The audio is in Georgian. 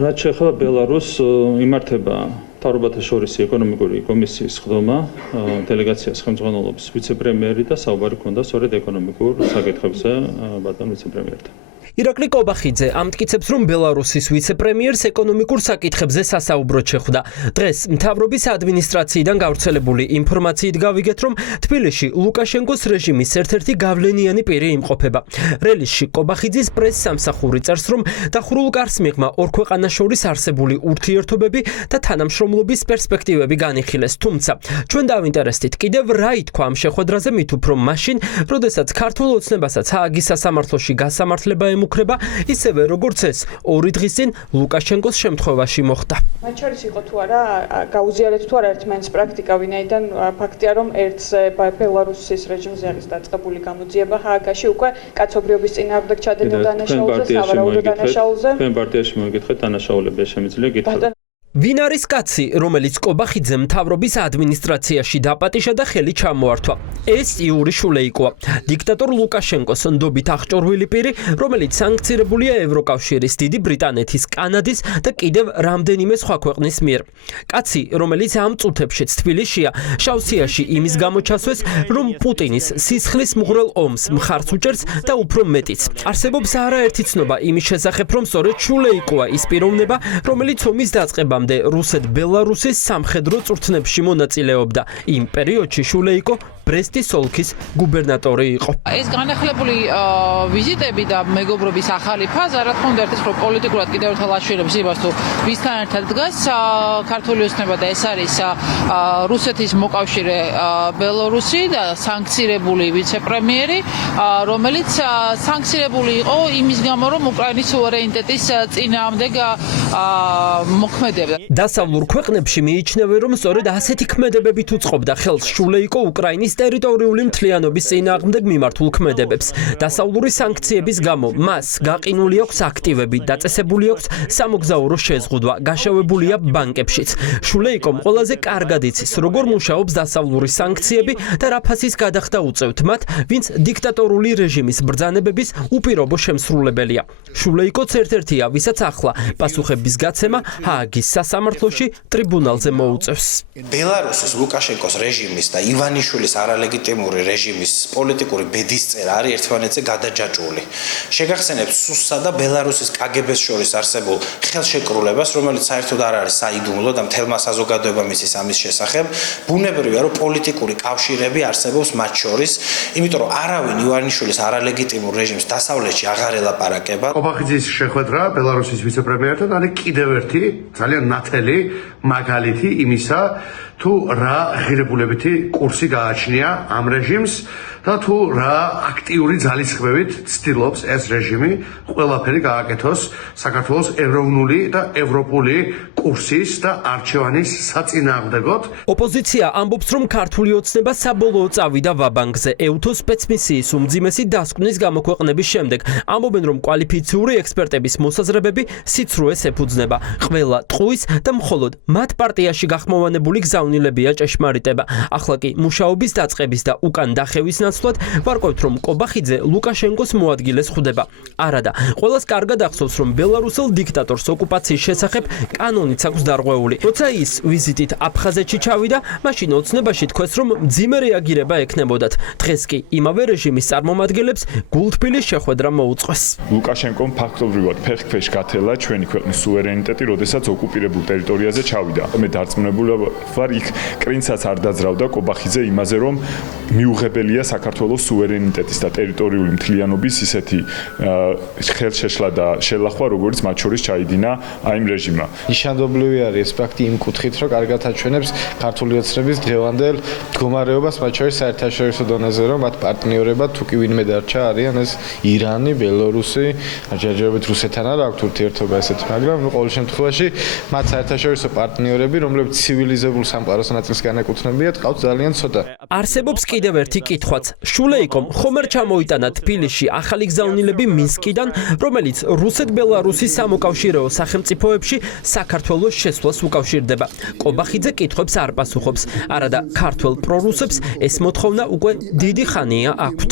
რაც შეეხება ბელარუსს, იმართება მთავრობათა შორის ეკონომიკური კომისიის ხდომა, დელეგაციას ხელმძღვანელობს ვიცე-პრემიერი და საუბარი ქონდა სწორედ ეკონომიკურ საკითხებზე ბატონ ვიცე-პრემიერთან. ირაკლი კობახიძე ამტკიცებს, რომ ბელარუსის ვიცე-პრემიერს ეკონომიკურ საკითხებზე სასაუბროდ შეხვდა. დღეს მთავრობის ადმინისტრაციიდან გავრცელებული ინფორმაციით გავიგეთ, რომ თბილისში ლუკაშენკოს რეჟიმის ერთ-ერთი გავლენიანი პირი იმყოფება. რელისში კობახიძის პრეს-სამსახური წერს, რომ დახურულ კარს მიღმა ორ ქვეყანას შორის არსებული ურთიერთობები და თანამშრომლობის პერსპექტივები განიხილეს. თუმცა, ჩვენ დავინტერესდით კიდევ რა ითქვა ამ შეხვედრაზე, მით უფრო მაშინ, როდესაც ქართულ ოცნებასაც ჰააგის სასამართლოში გასამართლება ემუქრება, ისევე როგორც ეს 2 დღის წინ ლუკაშენკოს შემთხვევაში მოხდა. მათ შორის იყო თუ არა გაუზიარეთ თუ არა ერთმანეთის პრაქტიკა, ვინაიდან ფაქტია, რომ ერთს ბელარუსის რეჟიმზე არის დაწყებული გამოძიება ჰააგაში უკვე კაცობრიობის წინააღმდეგ ჩადენილ დანაშაულზე, სავარაუდო დანაშაულზე. თქვენ პარტიაში მოიგეთ დანაშაულები, შემიძლია გითხრათ. ვინ არის კაცი, რომელიც კობახიძემ მთავრობის ადმინისტრაციაში დაპატიჟა და ხელი ჩამოართვა? ეს იური შულეიკოა, დიქტატორ ლუკაშენკოს ნდობით აღჭურვილი პირი, რომელიც სანქცირებულია ევროკავშირის, დიდი ბრიტანეთის, კანადის და კიდევ რამდენიმე სხვა ქვეყნის მიერ. კაცი, რომელიც ამ წუთებშიც თბილისშია, შავსიაში იმის გამო ჩასვეს, რომ პუტინის სისხლის მღვრელ ომს მხარს უჭერს და უფრო მეტიც. არსებობს არაერთი ცნობა იმის შესახებ, რომ სწორედ შულეიკოა ის პიროვნება, რომელიც ომის დაწყება რუსეთ-ბელარუსის სამხედრო წვრთნებში მონაწილეობდა. იმ პერიოდში შულეიკო ბრესტის ოლქის გუბერნატორი იყო. ეს განახლებული ვიზიტები და მეგობრობის ახალი ფაზა, რა თქმა უნდა, ერთის რომ პოლიტიკურად კიდევ ერთხელ აშუქებს იმას, თუ ვისთან ერთად დგას ქართული ოცნება და ეს არის რუსეთის მოკავშირე ბელარუსი და სანქცირებული ვიცე-პრემიერი, რომელიც სანქცირებული იყო იმის გამო, რომ უკრაინის სუვერენიტეტის წინააღმდეგ მოქმედებდა. დასავლურ ქვეყნებში მიიჩნევენ, რომ სწორედ ასეთი ქმედებებით უწყობდა ხელს შულეიკო უკრაინის ტერიტორიული მთლიანობის წინააღმდეგ მიმართულ ქმედებებს. დასავლური სანქციების გამო მას გაყინული აქვს აქტივები, დაწესებული აქვს სამოგზაურო შეზღუდვა, გაშავებულია ბანკებშიც. შულეიკომ ყველაზე კარგად იცის, როგორ მუშაობს დასავლური სანქციები და რა ფასის გადახდა უწევთ მათ, ვინც დიქტატორული რეჟიმის ბრძანებების უპირობო შემსრულებელია. შულეიკოც ერთ-ერთია, ვისაც ახლა პასუხების გაცემა ჰააგის სასამართლოში ტრიბუნალზე მოუწევს. ბელარუსის ლუკაშენკოს რეჟიმის და ივანიშვილის არალეგიტიმური რეჟიმის პოლიტიკური ბედისწერა არის ერთმანეთზე გადაჯაჭვული. შეგახსენებთ სუსსა და ბელარუსის კგბ-ს შორის არსებულ ხელშეკრულებას, რომელიც საერთოდ არ არის საიდუმლო და მთელმა საზოგადოებამ იცის ამის შესახებ. ბუნებრივია, რომ პოლიტიკური კავშირები არსებობს მათ შორის, იმიტომ რომ არავინ ივანიშვილის არალეგიტიმურ რეჟიმს დასავლეთში აღარ ელაპარაკება. კობახიძის შეხვედრა ბელარუსის ვიცე-პრემიერთან არის კიდევ ერთი ძალიან ნათელი მაგალითი იმისა, თუ რა ღირებულებითი კურსი გააჩნია ამ რეჟიმს და თუ რა აქტიური ძალისხმევით ცდილობს ეს რეჟიმი ყველაფერი გააკეთოს საქართველოს ეროვნული და ევროპული კურსის და არჩევანის საწინააღმდეგოდ. ოპოზიცია ამბობს, რომ ქართული ოცნება საბოლოო წავიდა ვაბანკზე ეუთოს სპეცმისიის უმძიმესი დასკვნის გამოქვეყნების შემდეგ. ამბობენ, რომ კვალიფიციური ექსპერტების მოსაზრებები სიცრუეს ეფუძნება. ყველა ტყუის და მხოლოდ მათ პარტიაში გახმოვანებული გზავნილებია ჭეშმარიტება. ახლა კი მუშაობის დაწყების და უკან დახევის ნაცვლად ვარკვევთ, რომ კობახიძე ლუკაშენკოს მოადგილეს ხვდება. არადა, ყველას კარგად ახსოვს, რომ ბელარუსელ დიქტატორს ოკუპაციის შესახებ კანონიც აქვს დარღვეული. როცა ის ვიზიტით აფხაზეთში ჩავიდა, მაშინ ოცნებაში თქვეს, რომ მძიმე რეაგირება ექნებოდათ. დღეს კი იმავე რეჟიმის წარმომადგენლებს გულთბილის შეხვედრა მოუწყვეს. ლუკაშენკომ ფაქტობრივად ფეხქვეშ გათელა ჩვენი ქვეყნის სუვერენიტეტი, როდესაც ოკუპირებულ ტერიტორიაზე ჩავიდა. მე დარწმუნებული ვარ, იქ კრინცაც არ დაძრავდა კობახიძე იმაზე, რომ მიუღებელია საქართველოს სუვერენიტეტის და ტერიტორიული მთლიანობის ისეთი ხელშეშლა და შელახვა, როგორც მათ შორის ჩაიდინა აიმ რეჟიმმა. ნიშანდობლივი არის ეს ფაქტი იმ კუთხით, რომ კარგად აჩვენებს ქართული ოცნების დღევანდელ მდგომარეობას, მათ შორის საერთაშორისო დონეზე, რომ მათ პარტნიორებად თუ კი ვინმე დარჩა არიან ეს ირანი, ბელარუსი, ჯერჯერობით რუსეთთან არ აქვთ ურთიერთობა ესეთი, მაგრამ ყოველ შემთხვევაში მათ საერთაშორისო პარტნიორები, რომლებიც ცივილიზებულ სამყაროს ნაწილსგან ეკუთვნებიან, ყავთ ძალიან ცოტა. არსებობს კიდევ ერთი კითხვაც. შულეიკომ ხომ არ ჩამოიტანა თბილისში ახალი გზავნილები მინსკიდან, რომელიც რუსეთ-ბელარუსის სამოკავშირეო სახელმწიფოებში საქართველოს შესვლას უკავშირდება. კობახიძე კითხვებს არ პასუხობს. არადა ქართველ პრორუსებს ეს მოთხოვნა უკვე დიდი ხანია აქვთ.